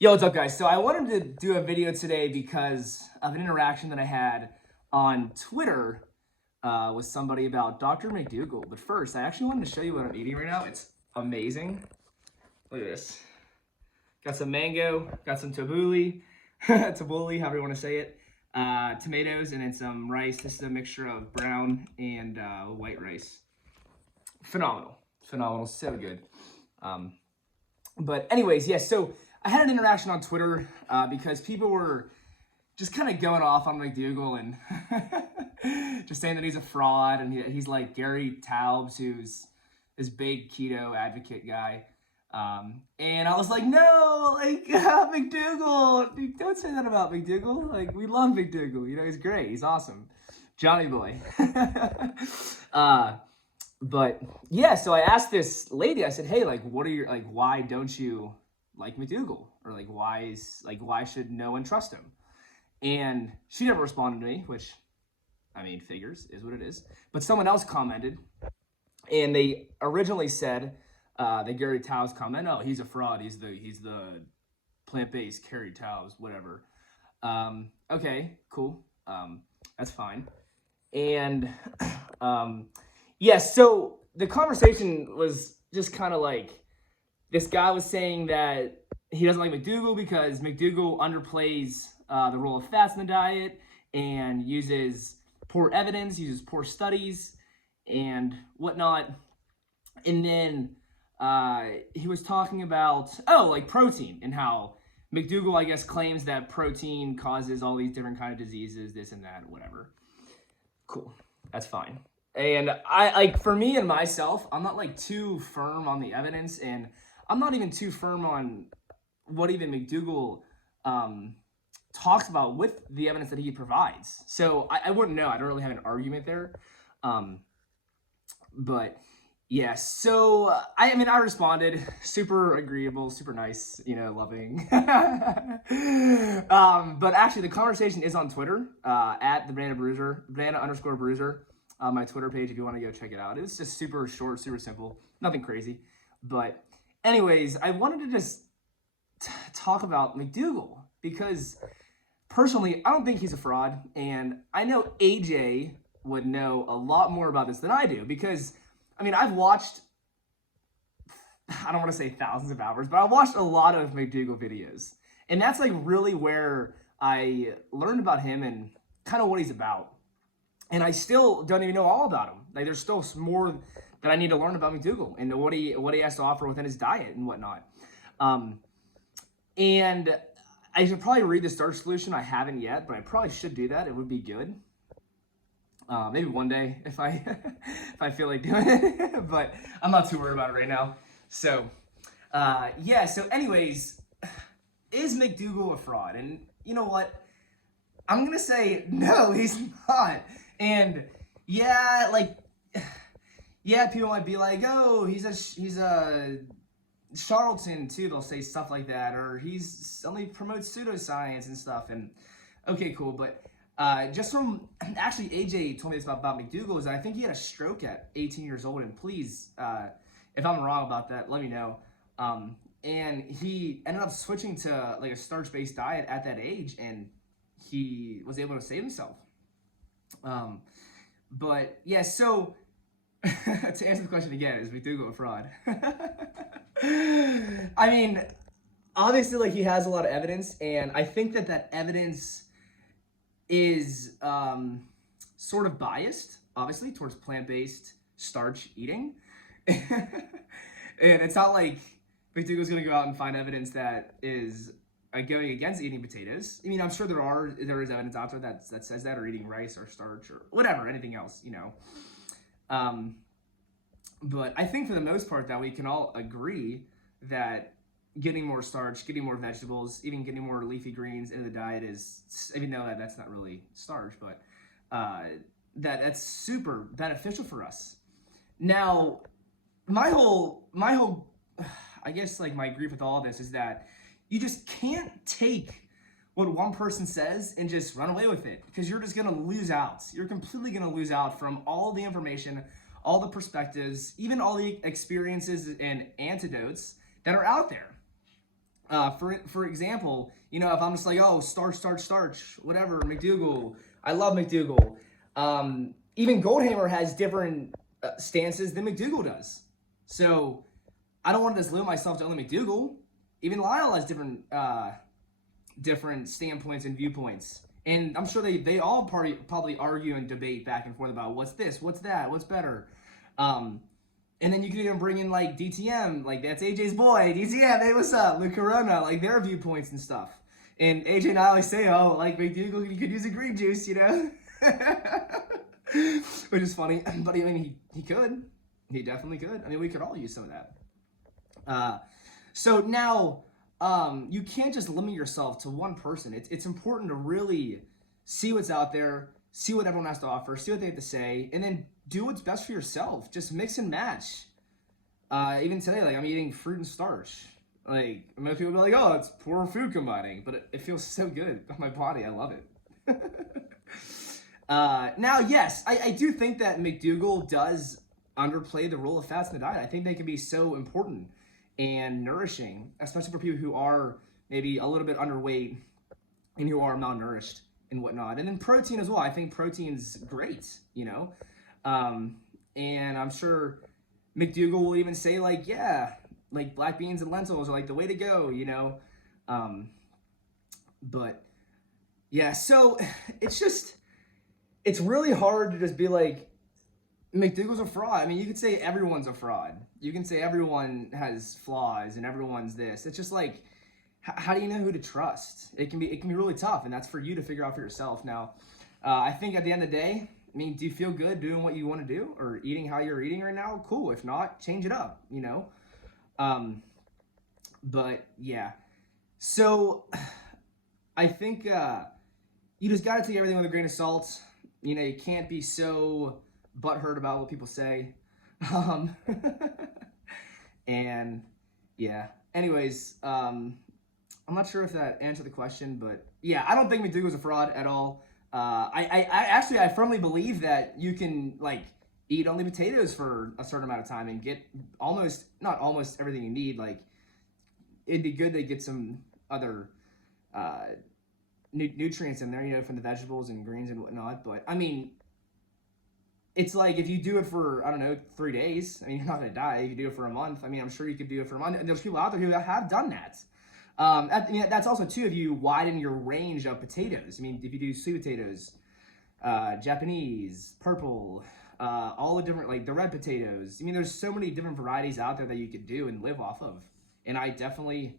Yo, what's up, guys? So I wanted to do a video today because of an interaction that I had on Twitter with somebody about Dr. Mcdougall. But first, I actually wanted to show you what I'm eating right now. It's amazing. Look at this. Got some mango, got some tabbouleh, tabbouleh, however you want to say it, tomatoes, and then some rice. This is a mixture of brown and white rice. Phenomenal. Phenomenal. So good. But anyways, yes, so I had an interaction on Twitter because people were just kind of going off on Mcdougall and just saying that he's a fraud and he's like Gary Taubes, who's this big keto advocate guy. And I was like, no, like Mcdougall, don't say that about Mcdougall. Like, we love Mcdougall. You know, he's great. He's awesome. Johnny boy. But yeah, so I asked this lady, I said, hey, like, what are your, like, why don't you like Mcdougall? Or like, why should no one trust him? And she never responded to me, which, I mean, figures, is what it is. But someone else commented, and they originally said that Gary Taubes comment, oh, he's a fraud, he's the plant-based Gary Taubes, whatever. Okay, cool, that's fine. And yes, so the conversation was just kind of like, this guy was saying that he doesn't like Mcdougall because Mcdougall underplays the role of fats in the diet and uses poor evidence, uses poor studies and whatnot. And then he was talking about, like protein and how Mcdougall, I guess, claims that protein causes all these different kind of diseases, this and that, whatever. Cool, that's fine. And I, like, for me and myself, I'm not like too firm on the evidence, and I'm not even too firm on what even Mcdougall talks about with the evidence that he provides. So I wouldn't know. I don't really have an argument there. But yeah, so I mean, I responded, super agreeable, super nice, you know, loving. But actually, the conversation is on Twitter at the banana_bruiser. My Twitter page if you want to go check it out. It's just super short, super simple, nothing crazy. But anyways, I wanted to just talk about Mcdougall because personally, I don't think he's a fraud, and I know AJ would know a lot more about this than I do because, I mean, I've watched, I don't want to say thousands of hours, but I watched a lot of Mcdougall videos, and that's like really where I learned about him and kind of what he's about. And I still don't even know all about him. Like, there's still more that I need to learn about Mcdougall and what he has to offer within his diet and whatnot. And I should probably read the starch solution. I haven't yet, but I probably should do that. It would be good. Maybe one day if I if I feel like doing it, but I'm not too worried about it right now. So yeah. So anyways, is Mcdougall a fraud? And you know what? I'm gonna say no, he's not. And yeah, like, yeah, people might be like, oh, he's a charlatan too. They'll say stuff like that, or he's only promotes pseudoscience and stuff. And okay, cool, but just from actually AJ told me this about Mcdougall is that I think he had a stroke at 18 years old. And please, if I'm wrong about that, let me know. And he ended up switching to like a starch-based diet at that age, and he was able to save himself. But yeah, so to answer the question again, is Mcdougall a fraud? I mean, obviously, like, he has a lot of evidence, and I think that evidence is sort of biased, obviously, towards plant-based starch eating. And it's not like Mcdougall's gonna go out and find evidence that is going against eating potatoes. I mean, I'm sure there is evidence out there that says that, or eating rice or starch or whatever, anything else, you know. But I think for the most part that we can all agree that getting more starch, getting more vegetables, even getting more leafy greens into the diet is, even though that's not really starch, but that's super beneficial for us. Now, my whole, I guess, like, my grief with all of this is that you just can't take what one person says and just run away with it, because you're just going to lose out. You're completely going to lose out from all the information, all the perspectives, even all the experiences and antidotes that are out there. For example, you know, if I'm just like, oh, starch, whatever, Mcdougall, I love Mcdougall. Even Goldhammer has different stances than Mcdougall does. So I don't want to just limit myself to only Mcdougall. Even Lyle has different standpoints and viewpoints. And I'm sure they all probably argue and debate back and forth about what's this, what's that, what's better. And then you can even bring in like DTM, like that's AJ's boy, DTM, hey, what's up? Luke Corona, like their viewpoints and stuff. And AJ and I always say, oh, like Mcdougall, you could use a green juice, you know? Which is funny, but I mean, he could. He definitely could. I mean, we could all use some of that. So now, you can't just limit yourself to one person. It's important to really see what's out there, see what everyone has to offer, see what they have to say, and then do what's best for yourself. Just mix and match. Even today, like I'm eating fruit and starch. Like most people be like, "Oh, it's poor food combining," but it feels so good on my body. I love it. Now, yes, I do think that Mcdougall does underplay the role of fats in the diet. I think they can be so important and nourishing, especially for people who are maybe a little bit underweight and who are malnourished and whatnot. And then protein as well. I think protein's great, you know. And I'm sure Mcdougall will even say like, yeah, like black beans and lentils are like the way to go, you know. But yeah, so it's really hard to just be like, Mcdougall's a fraud. I mean, you could say everyone's a fraud. You can say everyone has flaws and everyone's this. It's just like, how do you know who to trust? It can be really tough, and that's for you to figure out for yourself. Now, I think at the end of the day, I mean, do you feel good doing what you want to do or eating how you're eating right now? Cool. If not, change it up, you know? But yeah. So I think you just got to take everything with a grain of salt. You know, you can't be so butthurt about what people say. And yeah. Anyways, I'm not sure if that answered the question, but yeah, I don't think Mcdougall's a fraud at all. I firmly believe that you can like eat only potatoes for a certain amount of time and get not almost everything you need. Like it'd be good to get some other nutrients in there, you know, from the vegetables and greens and whatnot. But I mean, it's like if you do it for, I don't know, 3 days, I mean, you're not going to die. If you do it for a month, I mean, I'm sure you could do it for a month. And there's people out there who have done that. That's also, too, if you widen your range of potatoes. I mean, if you do sweet potatoes, Japanese, purple, all the different, like the red potatoes. I mean, there's so many different varieties out there that you could do and live off of. And I definitely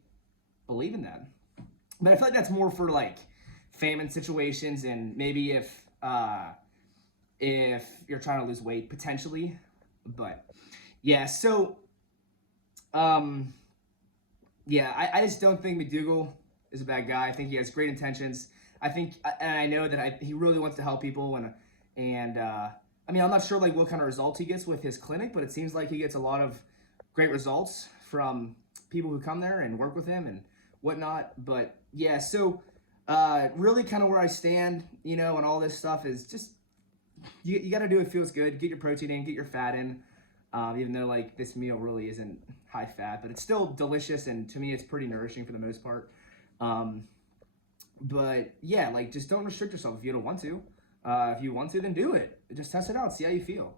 believe in that. But I feel like that's more for, like, famine situations and maybe if you're trying to lose weight, potentially. But yeah, so yeah, I just don't think Mcdougall is a bad guy. I think he has great intentions. I think, and I know that he really wants to help people, and I mean, I'm not sure like what kind of results he gets with his clinic, but it seems like he gets a lot of great results from people who come there and work with him and whatnot. But yeah, so really kind of where I stand, you know, and all this stuff is just, you got to do what feels good. Get your protein in, get your fat in, even though like this meal really isn't high fat, but it's still delicious, and to me it's pretty nourishing for the most part. But yeah, like just don't restrict yourself if you don't want to. If you want to, then do it. Just test it out, see how you feel.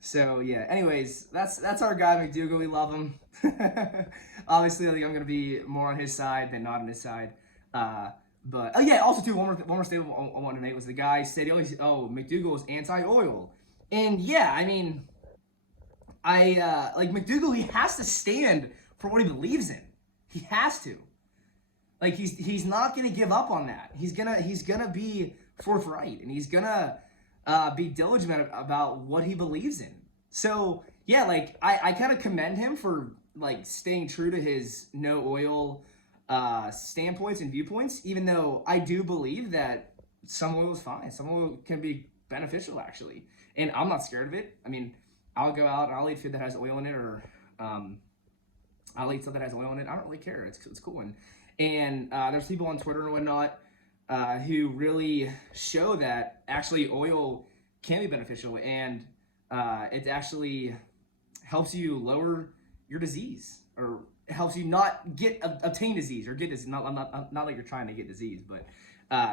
So yeah, anyways, that's our guy Mcdougall. We love him. Obviously, I think I'm gonna be more on his side than not on his side. But oh yeah, also too, one more statement I wanted to make was the guy said Mcdougall is anti-oil, and yeah, I mean, like Mcdougall, he has to stand for what he believes in. He has to. Like he's not gonna give up on that. He's gonna be forthright, and he's gonna be diligent about what he believes in. So yeah, like I kind of commend him for like staying true to his no oil standpoints and viewpoints, even though I do believe that some oil is fine. Some oil can be beneficial actually, and I'm not scared of it. I mean, I'll go out and I'll eat food that has oil in it, or I'll eat stuff that has oil in it. I don't really care. It's cool. And there's people on Twitter and whatnot who really show that actually oil can be beneficial, and it actually helps you lower your disease, or It helps you not obtain disease or get disease. Not like you're trying to get disease, but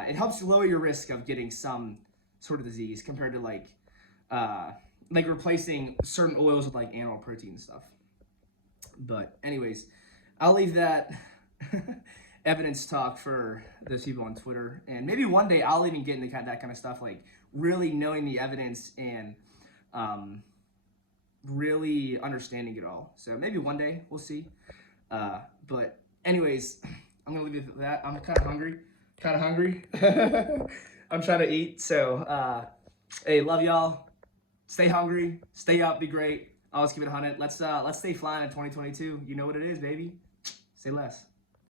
it helps you lower your risk of getting some sort of disease compared to like replacing certain oils with like animal protein and stuff. But anyways, I'll leave that evidence talk for those people on Twitter, and maybe one day I'll even get into that kind of stuff, like really knowing the evidence and really understanding it all. So maybe one day, we'll see. But anyways, I'm gonna leave it at that. I'm kind of hungry. I'm trying to eat. So hey, love y'all. Stay hungry. Stay up. Be great. Always keep it 100. Let's stay flying in 2022. You know what it is, baby. Say less.